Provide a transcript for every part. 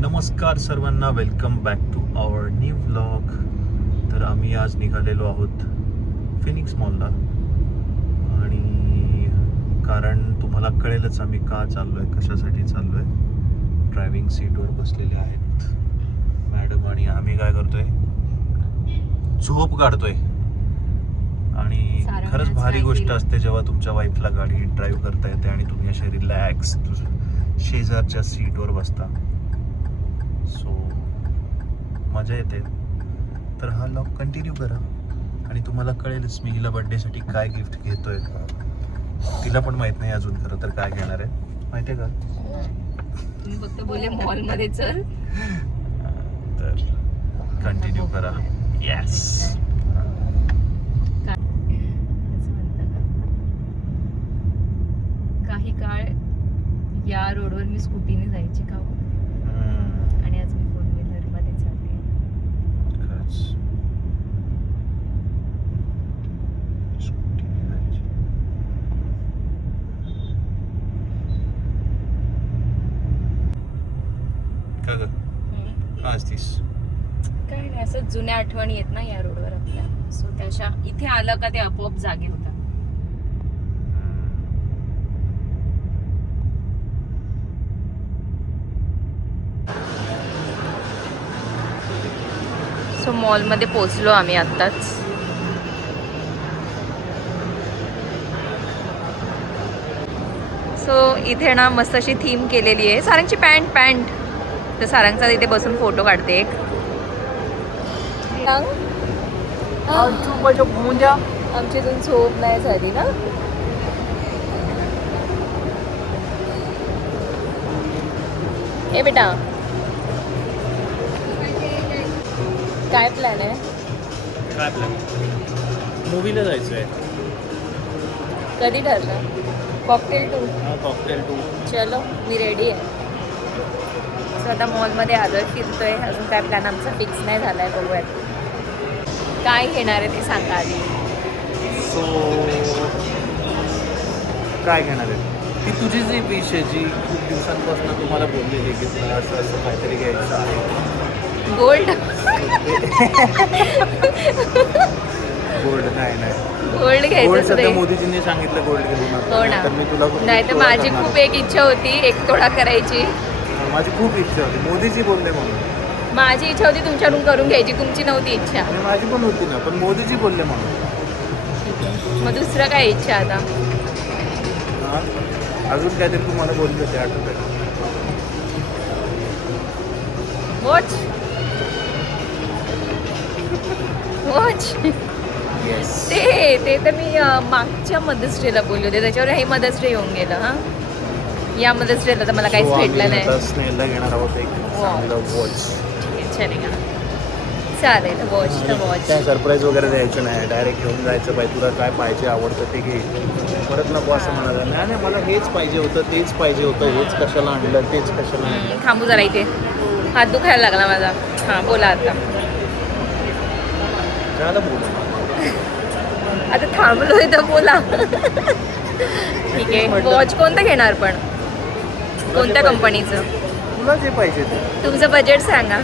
नमस्कार सर्वांना, welcome back to our new vlog. तर आम्ही आज निघालेलो आहोत फिनिक्स मॉलला. आणि कारण तुम्हाला कळेलच आम्ही का चाललो आहे, कशासाठी चाललो आहे. ड्रायव्हिंग सीटवर बसलेले आहेत मॅडम आणि आम्ही काय करतोय, झोप काढतोय. आणि खरंच भारी गोष्ट असते जेव्हा तुमच्या वाईफला गाडी ड्राईव्ह करता येते आणि तुम्ही असे रिलॅक्स शेजारच्या सीटवर बसता. सो मजा येते. तर हा लॉग कंटिन्यू करा आणि तुम्हाला कळेलच मी हिला बर्थडेसाठी काय गिफ्ट घेतोय. तिला पण माहित नाही अजून खरं तर काय घेणार आहे, माहिती आहे का? तुम्ही फक्त बोले मॉल मध्ये चल. तर कंटिन्यू करा. येस. काही काळ या रोडवर मी स्कूटीने जायची का हो? आणि आज मी फोर व्हीलर मध्ये चालले. का ग का असतीस? काही नाही, असं जुन्या आठवणी येत ना या रोडवर आपल्या. सो त्याच्या इथे आलं का ते आपोआप जागे होतात. सो मॉलमध्ये पोचलो आम्ही आत्ताच. सो इथे ना मस्त अशी थीम केलेली आहे. सारंगची पॅन्ट तर सारंगचा इथे बसून फोटो काढते एक. आमची इथून झोप नाही झाली ना. ए बेटा, काय प्लॅन आहे? काय प्लॅन? मूवीला जायचं आहे. कधी ठरलं? कॉकटेल 2. कॉकटेल 2. चलो, मी रेडी आहे. सो आता मॉलमध्ये आलोय, फिरतोय. अजून काय प्लॅन आमचा फिक्स नाही झाला आहे, बघूयात काय घेणार आहे ते सांगा आधी. सो काय घेणार आहे? ती तुझी जी विश आहे, जी खूप दिवसांपासून तुम्हाला बोललेली की तुला असं असं काहीतरी घ्यायचं आहे. गोल्ड. गोल्ड नाही गोल्ड गोल्ड घ्यायचं सध्या रे. मोदीजींनी सांगितलं गोल्ड घेऊ नका. हो ना. तर मी तुला नाही तर माझी खूप एक इच्छा होती, एक तोडा करायची. माझी खूप इच्छा होती, मोदीजी बोलले म्हणून. माझी इच्छा होती तुमच्याकडून करून घ्यायची, तुमची नव्हती इच्छा. आणि माझी पण होती ना, पण मोदीजी बोलले म्हणून. मग दुसरं काय इच्छा आता? हां, अजून काहीतरी तुम्हाला बोलले होते, आठवत आहे? वॉच. वॉच. ते तर मी मागच्या मदर्स डेला बोलले होते, त्याच्यावर हे मदर्स डे येऊन गेलं. हां, या मदर्स डेला तर मला काहीच भेटलं नाही. स्नेहलला घेणार आहोत एक चांगलं वॉच. ठीक आहे, चलेगा. चालेल, वॉच तर वॉच. काय सरप्राईज वगैरे द्यायचं नाही, डायरेक्ट घेऊन जायचं. बाई तुला काय पाहिजे, आवडतं ते घे. परत नको असं म्हणाला. नाही नाही, मला हेच पाहिजे होतं, तेच पाहिजे होतं, हेच कशाला आणलं, तेच कशाला आणलं. थांबू जरा इथे, हात दुखायला लागला माझा. हां, बोला आता. झालं बोल. आता थांबलोय तर बोला. ठीक आहे. वॉच कोणतं घेणार पण? कोणत्या कंपनीचं? तुला जे पाहिजे ते. तुमचं बजेट सांगा.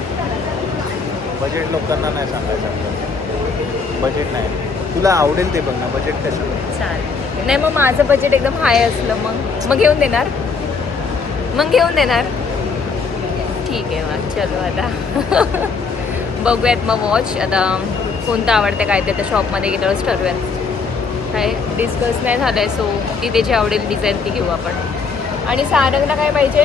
बजेट लोकांना नाही सांगायचं आपल्याला. बजेट नाही, तुला आवडेल ते बघ ना. बजेट कसं? चालेल. नाही, मग माझं बजेट एकदम हाय असलं मग घेऊन देणार. ठीक आहे. मग चलो आता बघूयात मग वॉच. आता कोणतं आवडतं काय ते त्या शॉपमध्ये गेल्यावरच ठरवूयात. काय डिस्कस नाही झालं आहे. सो ती त्याची आवडेल डिझाईन ती घेऊ आपण. आणि सारंगला काय पाहिजे?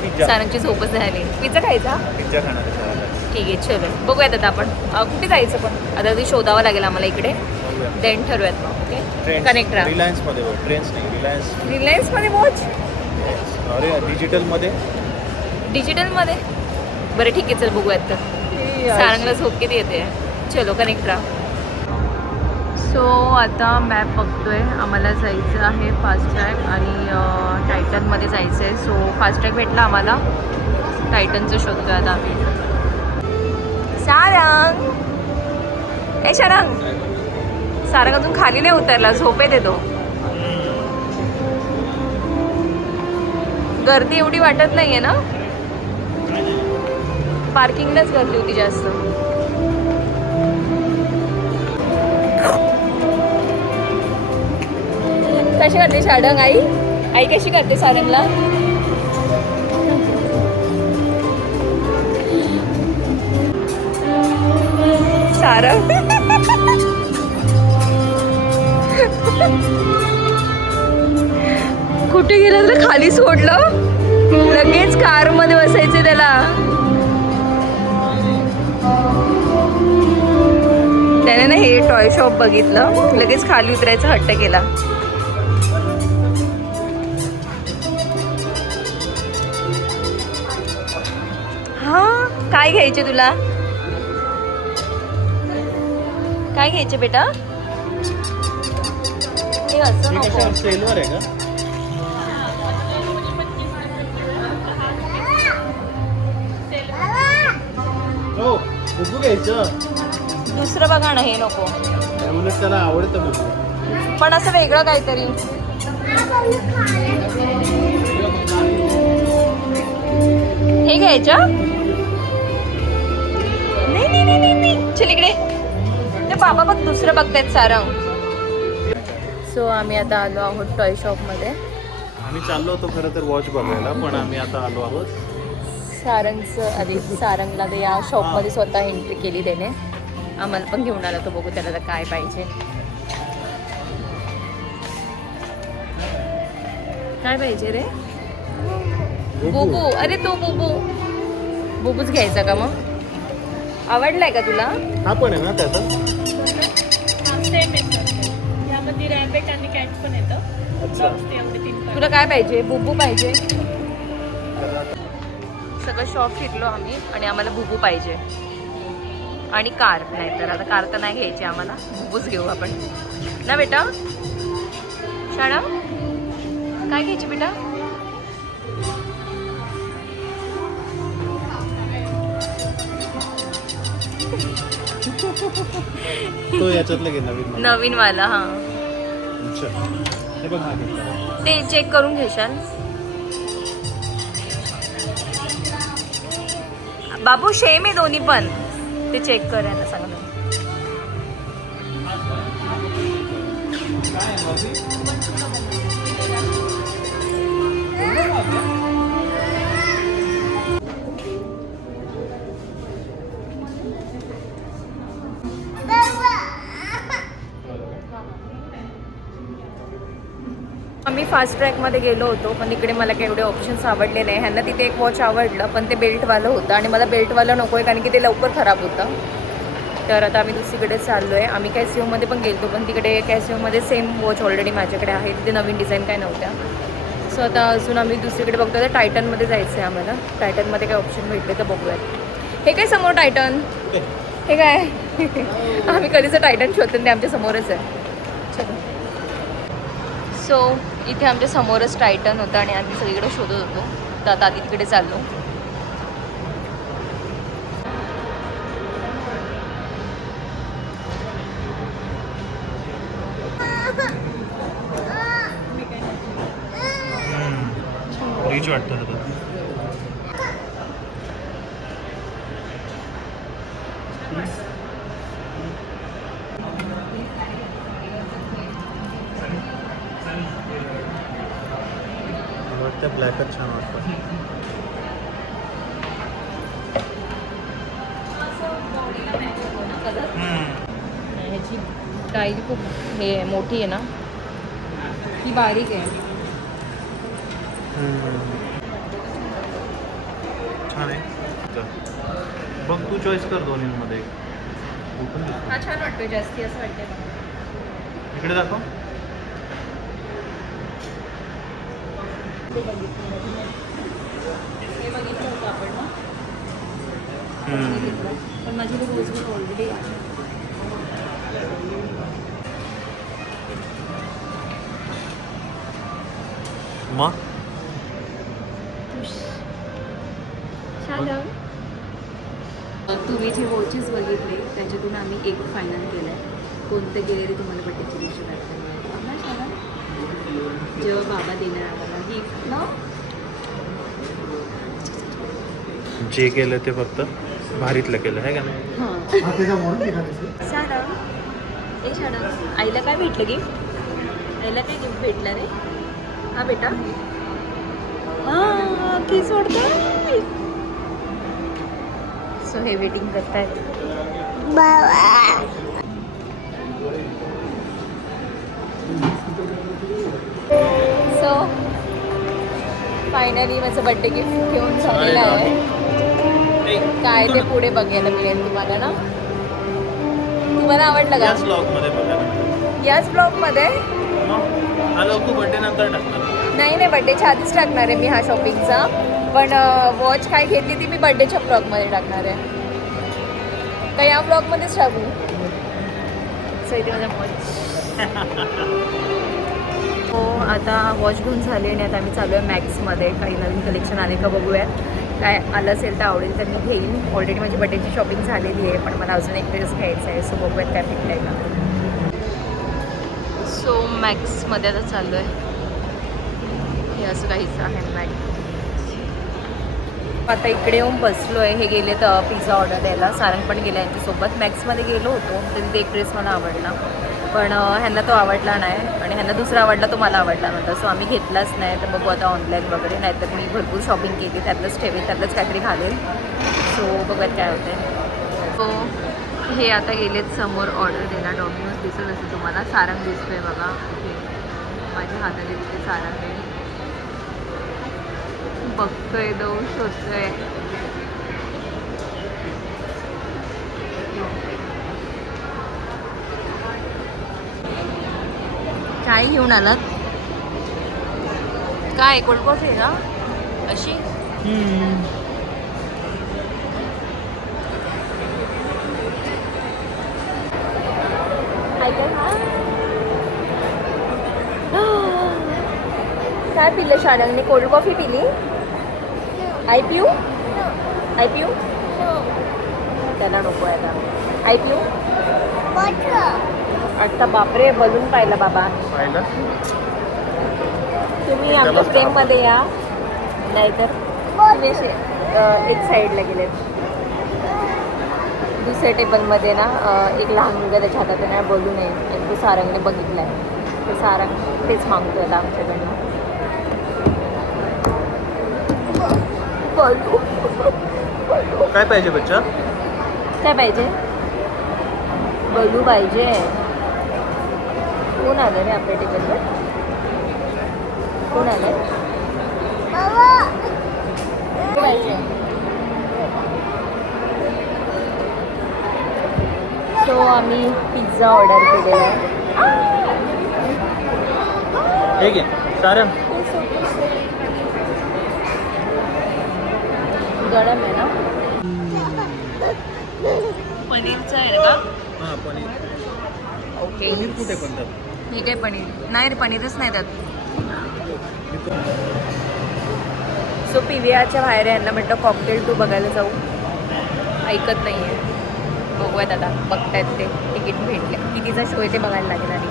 पिझ्झा. सारंगची झोपच नाही झाली. पिझ्झा खायचा? पिझ्झा खाणार आहे. ठीक आहे, चलो बघूयात आता आपण कुठे जायचं. पण आता ती शोधावं लागेल आम्हाला इकडे. देन ठरवूयात मग. ओके, कनेक्ट राहा. रिलायन्समध्ये बघ. ट्रेंड्स नाही, रिलायन्समध्ये वॉच. अरे डिजिटलमध्ये. बरं ठीक आहे, चल बघूयात. तर सारंगला झोप किती येते. चलो, कनेक्ट राहा. सो आता मॅप बघतोय. आम्हाला जायचं आहे फास्ट्रॅग आणि टायटनमध्ये जायचं आहे. सो फास्ट्रॅग भेटला आम्हाला, टायटनचं शोधतोय आता आम्ही. सारंग, ए सारंग, सारंग अजून खाली नाही उतरला, झोपेत येतो. गर्दी एवढी वाटत नाहीये ना. पार्किंगलाच गर्दी होती जास्त. कशी करते सारंग आई? आई कशी करते सारंगला? सारंग कुठे गेलं तर खाली सोडलं, लगेच कार मध्ये बसायचे त्याला. त्याने ना हे टॉय शॉप बघितलं, लगेच खाली उतरायचा हट्ट केला. हा, काय घ्यायचे तुला? काय घ्यायचे बेटा? हे असं नको. सेलवर आहे का? हो, बुबू घ्यायचं. दुसरं बघा ना, हे नको. त्यामुळे त्याला आवडतं बुबू. पण असं वेगळं काहीतरी. हे घ्यायचं? नाही नाही नाही नाही नाही. चल इकडे. ते बाबा बघ दुसरं बघतायत सारंग. सो आम्ही आता आलो आहोत टॉय शॉपमध्ये. आम्ही चाललो होतो खरं तर वॉच बघायला, पण आम्ही आता आलो आहोत सारंगचं. आधी सारंगला ते या शॉपमध्ये स्वतः एंट्री केली त्याने. आम्हाला पण घेऊन आला तो, बघू त्याला तर काय पाहिजे. काय पाहिजे रे? बुबू. अरे तो बुबू. बुबूच घ्यायचा का मग? आवडलाय का तुला? हा पण आहे ना त्याचा. यामध्ये रॅबिट आणि कॅट पण येतं. तुला काय पाहिजे? बुबू पाहिजे? सगळं शॉप फिरलो आम्ही आणि आम्हाला बुबू पाहिजे आणि कार. नाही तर आता कार तर नाही घ्यायची आम्हाला, बुबूच घेऊ आपण ना बेटा. शाळा काय घ्यायची बेटा? तो याच्यातलं घे नवीन. नवीन वाला. हा, हे बघ हा घेतला. ते चेक करून घेशाल बाबू. सेम आहे दोन्ही पण. ते चेक करायला सांगा. आम्ही फास्ट ट्रॅकमध्ये गेलो होतो, पण इकडे मला काही एवढे ऑप्शन्स आवडले नाही. ह्यांना तिथे एक वॉच आवडलं, पण ते बेल्टवालं होतं आणि मला बेल्टवालं नको आहे, कारण की ते लवकर खराब होतं. तर आता आम्ही दुसरीकडे चाललो आहे. आम्ही कॅसिओमध्ये पण गेलो, पण तिकडे कॅसिओमध्ये सेम वॉच ऑलरेडी माझ्याकडे आहे. तिथे नवीन डिझाईन काय नव्हत्या. सो आता अजून आम्ही दुसरीकडे बघतो. आता टायटनमध्ये जायचं आहे आम्हाला. टायटनमध्ये काय ऑप्शन भेटले तर बघूयात. हे काय समोर टायटन? हे काय? आम्ही कधीचं टायटन शोधतो, ते आमच्या समोरच आहे. चलो. सो इथे आमच्या समोरच टायटन होतं आणि आम्ही सगळीकडे शोधत होतो. तर आता आधी तिकडे चाललो. रिच वाटतं ना. त्या ब्लॅकच छान वाटतं. ह्याची टाईल खूप हे मोठी आहे ना, ही बारीक आहे. छान आहे. बघ तू चॉईस कर दोन्हीमध्ये. हा छान वाटतोय जास्ती, असं वाटतंय. इकडे दाखव. हे बघितलं होतं आपण ना, पण माझी रोज ऑलरेडी आहे. मग तुम्ही जे वॉचेस बघितले त्याच्यातून आम्ही एक फायनल केलं आहे. कोणतं गेले ते तुम्हाला बड्डेच्या दिवशी करता ना शाळा, जेव्हा बाबा देणार आम्हाला गिफ्ट ना. जे केलं ते फक्त भारीतलं केलं आहे का नाही. शाणा ए शाणा आईला काय भेटलं गिफ्ट? आईला काय गिफ्ट भेटलं रे? हा बेटा हा की सोडतोय. सो हे वेटिंग करतायत. सो फायनली माझं बड्डे गिफ्ट घेऊन झालेलं आहे. काय ते पुढे बघायला मिळेल तुम्हाला ना. तुम्हाला आवडलं का? याच ब्लॉगमध्ये बघा. याच ब्लॉगमध्ये हॅलो तू बड्डे नंतर टाकणार. नाही बड्डेच्या आधीच टाकणार आहे मी हा शॉपिंगचा. पण वॉच काय घेतली ती मी बड्डेच्या ब्लॉगमध्ये टाकणार आहे. का या ब्लॉगमध्येच टाकू? सो इथे माझा वॉच. हो आता वॉच घेऊन झाली आणि आता आम्ही चालू आहे मॅक्समध्ये. काही नवीन कलेक्शन आले का बघूयात. काय आलं असेल तर आवडेल तर मी घेईन. ऑलरेडी माझी बड्डेची शॉपिंग झालेली आहे पण मला अजून एक ड्रेस घ्यायचा आहे. सो बघूयात काय भेटलं आहे का. सो मॅक्समध्ये आता चालू आहे. हे असं काहीच आहे मॅक्स. आता इकडे येऊन बसलो आहे. हे गेले तर पिझ्झा ऑर्डर द्यायला. सारंग पण गेला यांच्यासोबत. मॅक्समध्ये गेलो होतो तर तिथे एक ड्रेस मला आवडला पण ह्यांना तो आवडला नाही आणि ह्यांना दुसरा आवडला तो मला आवडला नव्हता. सो आम्ही घेतलाच नाही. तर बघू आता ऑनलाईन वगैरे. नाहीतर मी भरपूर शॉपिंग केली त्यातलंच ठेवेल त्यातलंच काहीतरी घालेल. सो बघत काय होतं. सो हे आता गेलेत समोर ऑर्डर द्यायला. डॉमिनोज दिसत असेल तुम्हाला. सारंग दिसतोय बघा. हे माझ्या हाताने तिथे सारंग आहे. बघतोय तो शोधतोय. काय घेऊन आलात? काय कोल्ड कॉफी आहे का अशी? काय पिलं शाळांनी? कोल्ड कॉफी पिली? आय पिऊ? आय पिऊ? त्याला नको आहे आता. आय पिऊ? आता बापरे बलून पाहिला बाबा. तुम्ही आमच्या फ्रेममध्ये या नाहीतर तुम्ही असे एक साईडला गेले. दुसऱ्या टेबलमध्ये ना एक लहान मुलगा त्याच्या हातात नाही बोलू नये आणि तो सारंगने बघितला आहे. ते सारंग तेच मागतोय आता आमच्याकडनं. काय पाहिजे बच्चा? काय पाहिजे? बलू पाहिजे. कोण आलं रे आपल्या टेबलवर? कोण आलं पाहिजे? सो आम्ही पिझ्झा ऑर्डर केलेला आहे. हे घे सारंग. गरम आहे ना? पनीरचं आहे का? हां पनीर. ओके. पनीर कुठे कोणतं? हे काय पनीर नाही रे. पनीरच नाही त्यात. सो पी व्ही आरच्या बाहेर यांना म्हटलं कॉकटेल 2 बघायला जाऊ. ऐकत नाही आहे. बघूयात आता. बघतायत ते तिकीट भेटले. कितीचा शो आहे ते बघायला लागेल. आणि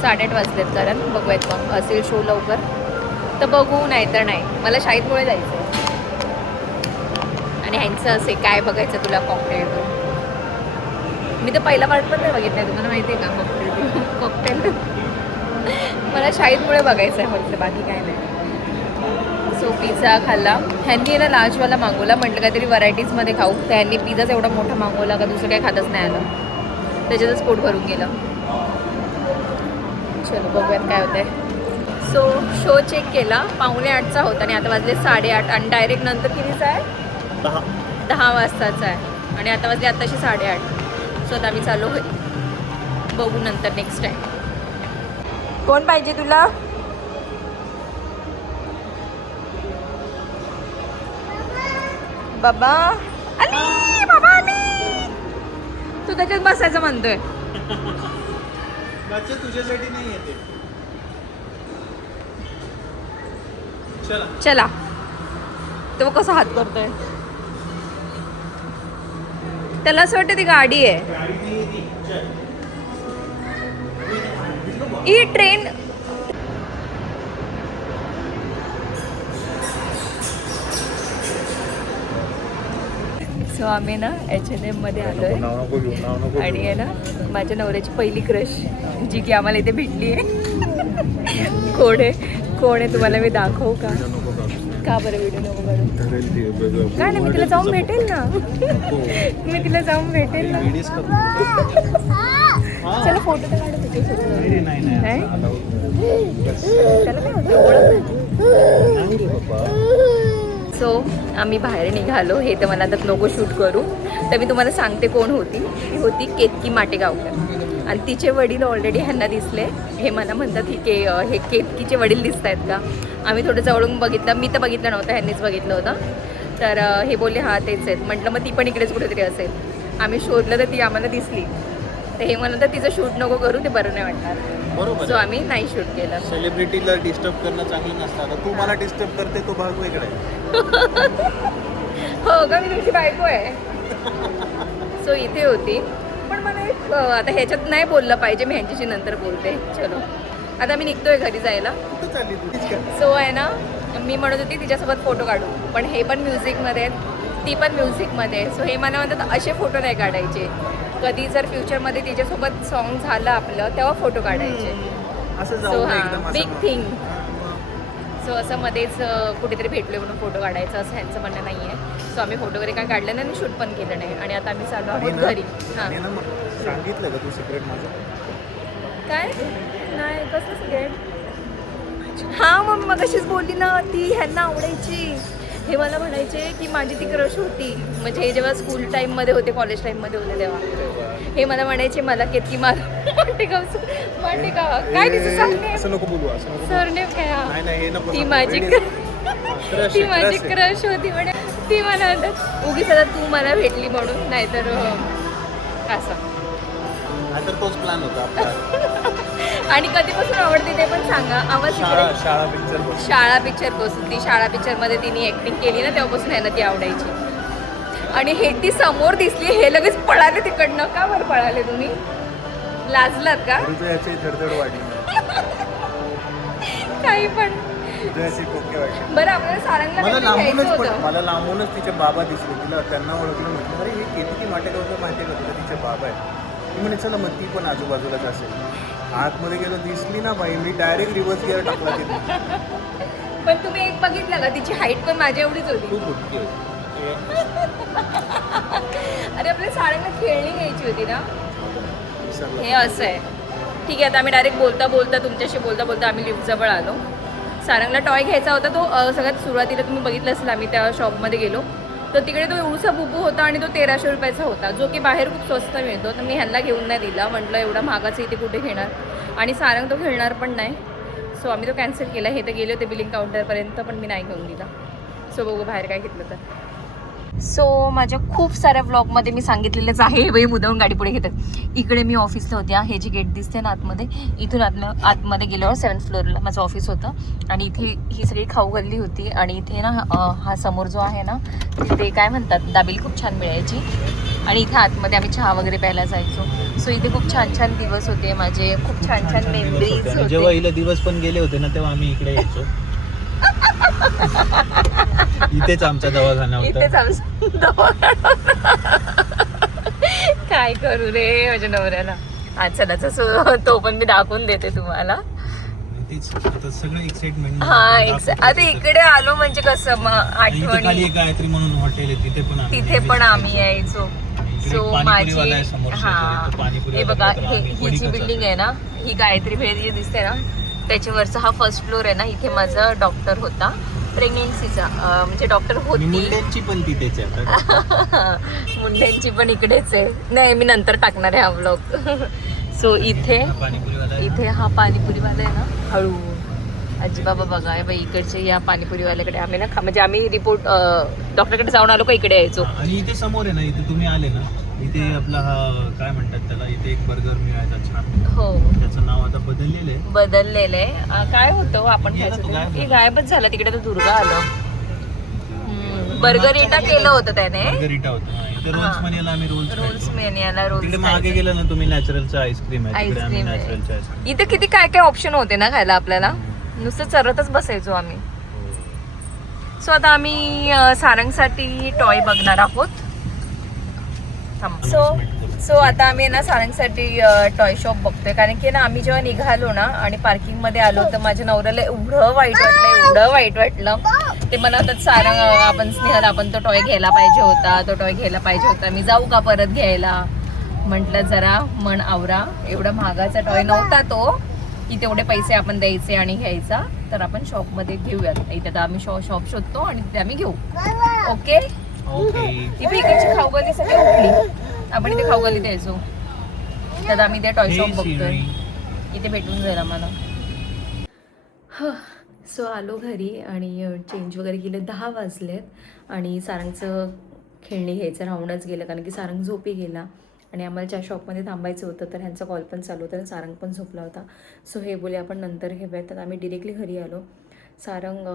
8:30 वाजलेत कारण. बघूयात मग असेल शो लवकर तर बघू नाहीतर नाही. मला शाळेतमुळे जायचं आहे आणि ह्यांचं असे काय बघायचं तुला कॉकटेल 2. मी तर पहिला पार्ट पण नाही बघितला आहे. तुम्हाला माहिती आहे का कॉकटेल 2? कॉकटेल मला शाळेतमुळे बघायचं आहे फक्त बाकी काय नाही. सो पिझ्झा खाल्ला. ह्यांनी ना लार्जवाला मागवला. म्हटलं काहीतरी व्हरायटीजमध्ये खाऊ. तर ह्यांनी पिझ्झाच एवढा मोठा मागवला का दुसरं काही खातच नाही आलं. त्याच्यातच पोट भरून गेलं. चलो बघूयात काय होतं आहे. सो शो चेक केला. 7:45चा होता आणि आता वाजले 8:30 आणि डायरेक्ट नंतर कितीचा आहे? 10 वाजताचा आहे आणि आता वाजले आत्ताशी 8:30. सो आता आम्ही चालू घरी. बघू नंतर नेक्स्ट टाईम. कोण पाहिजे तुला? बाबा आली. बाबा आली. तू त्याच्यात बसायचं म्हणतोय. बच्चा तुझ्यासाठी नाही येते. चला चला. तो कसा हात करतोय? त्याला असं वाटतं ती गाडी आहे. ही ट्रेन. सो आम्ही ना H&M मध्ये आलोय नाव नको घेऊ, नाव नको आणि आहे ना माझ्या नवऱ्याची पहिली क्रश जी की आम्हाला इथे भेटली आहे. कोण आहे तुम्हाला मी दाखवू का? का बरं व्हिडिओ नको काढू? काय नाही, मी तिला जाऊन भेटेल ना. मी तिला जाऊन भेटेल ना. चला फोटो तर काढू तुझ्यासोबत. नाही? त्याला काय होतं, ओळख सो आम्ही बाहेर निघालो. हे तर मला आता नको शूट करू, तर मी तुम्हाला सांगते कोण होती. ती होती केतकी माटेगावकर आणि तिचे वडील ऑलरेडी ह्यांना दिसले. हे मला म्हणतात की हे केतकीचे वडील दिसत आहेत का? आम्ही थोडं जवळून बघितलं, मी तर बघितलं नव्हतं, ह्यांनीच बघितलं होतं. तर हे बोलले हां तेच आहेत. म्हटलं मग ती पण इकडेच कुठेतरी असेल. आम्ही शोधलं तर ती आम्हाला दिसली. तर हे म्हणतात तिचं शूट नको करू, ते बरं नाही वाटणार. बरोबर. सो आम्ही नाही शूट केलं. सेलिब्रिटीला डिस्टर्ब करणं चांगलं नसतं. आता तू मला डिस्टर्ब करते, तो भाग वेगळा आहे. हो का, मी तुमची बायको आहे. सो इथे होती, पण मला एक आता ह्याच्यात नाही बोललं पाहिजे, मी ह्यांच्याशी नंतर बोलते. चलो आता मी निघतोय घरी जायला. कुठं चालली तू? सो आहे ना, मी म्हणत होती तिच्यासोबत फोटो काढू, पण हे पण म्युझिकमध्ये आहेत, ती पण म्युझिकमध्ये आहे. सो हे मला म्हणतात असे फोटो नाही काढायचे. कधी जर फ्युचरमध्ये तिच्यासोबत सॉन्ग झालं आपलं तेव्हा फोटो काढायचे. असं सो जाऊ हां, एकदम बिग थिंग. सो असं मध्येच कुठेतरी भेटलो म्हणून फोटो काढायचं असं ह्यांचं म्हणणं नाही आहे. सो आम्ही फोटो वगैरे काय काढलं नाही आणि शूट पण केलं नाही. आणि आता आम्ही चालू आहोत घरी. हां सांगितलं का तू सिक्रेट माझं? काय नाही, कसं सिक्रेट? हां मग मगाशीच बोलली ना, ती ह्यांना आवडायची. हे मला म्हणायचे की माझी ती क्रश होती. म्हणजे हे जेव्हा स्कूल टाईममध्ये होते, कॉलेज टाईममध्ये होते तेव्हा हे मला म्हणायचे मला केतकी माटेगाव काय तिचं सरनेम? असं नको बोलू, असं नको. सरनेम काय? नाही नाही, हे नको. ती माझी ती माझी क्रश होती म्हणे. ती मला म्हणतात उगीच आता तू मला भेटली म्हणून, नाहीतर असं. नाहीतर तोच प्लॅन होता आपला. आणि कधीपासून आवडते ते पण सांगा. आवाज इकडे. शाळा पिक्चर पासून. ती शाळा पिक्चरमध्ये तिने ऍक्टिंग केली ना, तेव्हापासून ह्यांना ती आवडायची. आणि हे ती समोर दिसली, हे लगेच पळाले तिकडनं. का बरं पळाले तुम्ही? लाजलात का? हृदयाची धडधड वाढली. काही पण. हृदयाची ठोके वाढली. बरं आपल्याला सारंगला घ्यायचं होतं. मला लांबूनच तिचे बाबा दिसले. तिला त्यांना ओळखलं, म्हटलं अरे हे केतकी माटेगावचं माहिती आहे का तुला? तिचे बाबा आहे. मी म्हणे चला मग ती पण आजूबाजूलाच असेल. आतमध्ये गेलो, दिसली ना बाई, मी डायरेक्ट रिव्हर्स गिअर टाकला तिथे. पण तुम्ही एक बघितलं का, तिची हाईट पण माझ्या एवढीच होती. खूप उठकी होती. अरे आपल्या सारंगला खेळणी घ्यायची होती ना. विसरलो. हे असं आहे. ठीक आहे, आता आम्ही डायरेक्ट बोलता तुमच्याशी बोलता आम्ही लिफ्टजवळ आलो. सारंगला टॉय घ्यायचा होता. तो सगळ्यात सुरुवातीला तुम्ही बघितलं असेल, आम्ही त्या शॉपमध्ये गेलो तर तिकडे तो एवढसा बुबू होता आणि तो 1300 रुपयाचा होता, जो की बाहेर खूप स्वस्त मिळतो. तर मी ह्यांना घेऊन नाही दिला. म्हटलं एवढा महागाचं इथे कुठे घेणार, आणि सारंग तो खेळणार पण नाही. सो आम्ही तो कॅन्सल केला. हे तर गेले होते बिलिंग काउंटरपर्यंत, पण मी नाही घेऊन दिला. सो बघू बाहेर काय घेतलं तर. सो माझ्या खूप साऱ्या व्लॉगमध्ये मी सांगितलेलंच आहे. हे बाई मुद्दाम गाडी पुढे घेतात. इकडे मी ऑफिसला होते. हे जी गेट दिसते ना आतमध्ये, इथून आतमध्ये गेल्यावर 7th फ्लोअरला माझं ऑफिस होतं. आणि इथे ही सगळी खाऊ गल्ली होती. आणि इथे ना हा समोर जो आहे ना, तिथे काय म्हणतात, दाबेली खूप छान मिळायची. आणि इथे आतमध्ये आम्ही चहा वगैरे प्यायला जायचो. सो इथे खूप छान छान दिवस होते माझे, खूप छान छान मेमरीज होते. जेव्हा हिला दिवस पण गेले होते ना, तेव्हा आम्ही इकडे यायचो. इथेच आमचा दवाखाना होता. इथेच आमचा दवाखाना. काय करू रे माझ्या नवऱ्याला. आज चला तो पण मी दाखवून देते तुम्हाला. सगळं एक्साइटमेंट. आता इकडे आलो म्हणजे कसं मग आठवणी. गायत्री म्हणून हॉटेल आहे, तिथे पण आम्ही यायचो. सो माझी हे बघा, ही जी बिल्डिंग आहे ना, ही गायत्री भेळ जी दिसते ना, त्याच्यावरचा हा 1st फ्लोअर आहे ना. इथे माझा डॉक्टर होता प्रेग्नेन्सीचा, म्हणजे डॉक्टर होती. मुंड्यांची पण तिथेच आहे. मुंड्यांची पण इकडेच आहे. नाही, मी नंतर टाकणार आहे हा व्लॉग. सो इथे हा पाणीपुरीवाला आहे ना, हळू आजी बाबा बघा बाई, इकडचे या पाणीपुरीवाल्याकडे आम्ही ना म्हणजे आम्ही रिपोर्ट डॉक्टरकडे जाऊन आलो का इकडे यायचो. आणि इथे समोर आहे ना, इथे तुम्ही आले ना, इथे आपला हा काय म्हणतात त्याला, इथे एक बर्गर मिळायचा छान. हो, त्याचं नाव आता बदललेलं आहे. काय होतं आपण खायचं, हे गायबच झालं. तिकडे तर दुर्गा आलं. बर्गरिटा केलं होतं त्याने. बर्गरिटा होतं. इथे रोल्स मनियाला आम्ही रोल्स मेनियाला रोल्स. तिकडे मागे गेलं ना तुम्ही, नॅचरलचं आईस्क्रीम आहे. तिकडे आम्ही नॅचरलचं आईस्क्रीम. इथे किती काय काय ऑप्शन होते ना खायला आपल्याला. नुसतं चरतच बसायचो आम्ही. सो आता आम्ही सारंगसाठी टॉय बघणार आहोत. सो आता आम्ही ना सारंगसाठी टॉय शॉप बघतोय, कारण की ना आम्ही जेव्हा निघालो ना आणि पार्किंग मध्ये आलो तर माझ्या नवऱ्याला एवढं वाईट वाटलं. ते मला म्हणतात सारंग आपण स्नेहल आपण तो टॉय घ्यायला पाहिजे होता, मी जाऊ का परत घ्यायला. म्हटलं जरा मन आवरा, एवढा महागाचा टॉय नव्हता तो की तेवढे पैसे आपण द्यायचे आणि घ्यायचा, तर आपण शॉपमध्ये घेऊयात. इथे आम्ही शॉप शोधतो आणि तिथे आम्ही घेऊ. ओके इथे इकडची खाऊगल्ली सगळी उठली, आपण इथे खाऊगल्ली द्यायचो, तर आम्ही ते टॉय शॉप बघतोय, इथे भेटून जाईल आम्हाला. सो आलो घरी आणि चेंज वगैरे केलं. 10 वाजलेत आणि सारंगचं खेळणी घ्यायचं राहूनच गेलं, कारण की सारंग झोपी गेला आणि आम्हाला ज्या शॉपमध्ये थांबायचं होतं तर ह्यांचा कॉल पण चालू होता, सारंग पण झोपला होता. सो हे बोले आपण नंतर घेऊयात, तर आम्ही डिरेक्टली घरी आलो. सारंग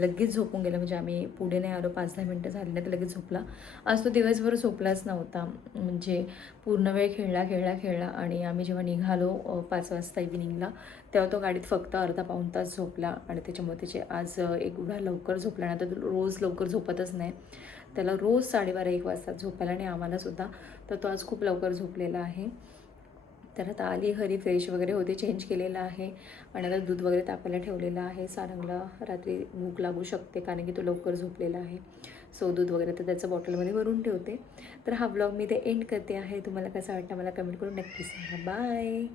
लगेच झोपून गेलं, म्हणजे आम्ही पुढे नाही आलो, 5-10 मिनटं झाली नाही तर लगेच झोपला. आज तो दिवसभर झोपलाच नव्हता, म्हणजे पूर्ण वेळ खेळला आणि आम्ही जेव्हा निघालो 5 वाजता इव्हिनिंगला, तेव्हा तो गाडीत फक्त अर्धा पाऊण तास झोपला आणि त्याच्यामुळे त्याचे आज एवढा लवकर झोपला नाही. तर रोज लवकर झोपतच नाही, त्याला रोज 12:30-1 वाजता झोपायला आणि आम्हालासुद्धा, तर तो आज खूप लवकर झोपलेला आहे. तर आता आली घरी, फ्रेश वगैरे होते, चेंज केलेलं आहे आणि आता दूध वगैरे तापायला ठेवलेलं आहे. सारंगला रात्री भूक लागू शकते कारण की तो लवकर झोपलेला आहे. सो दूध वगैरे तर त्याचं बॉटलमध्ये भरून ठेवते. तर हा ब्लॉग मी ते एंड करते आहे. तुम्हाला कसं वाटतं मला कमेंट करून नक्की सांगा. बाय.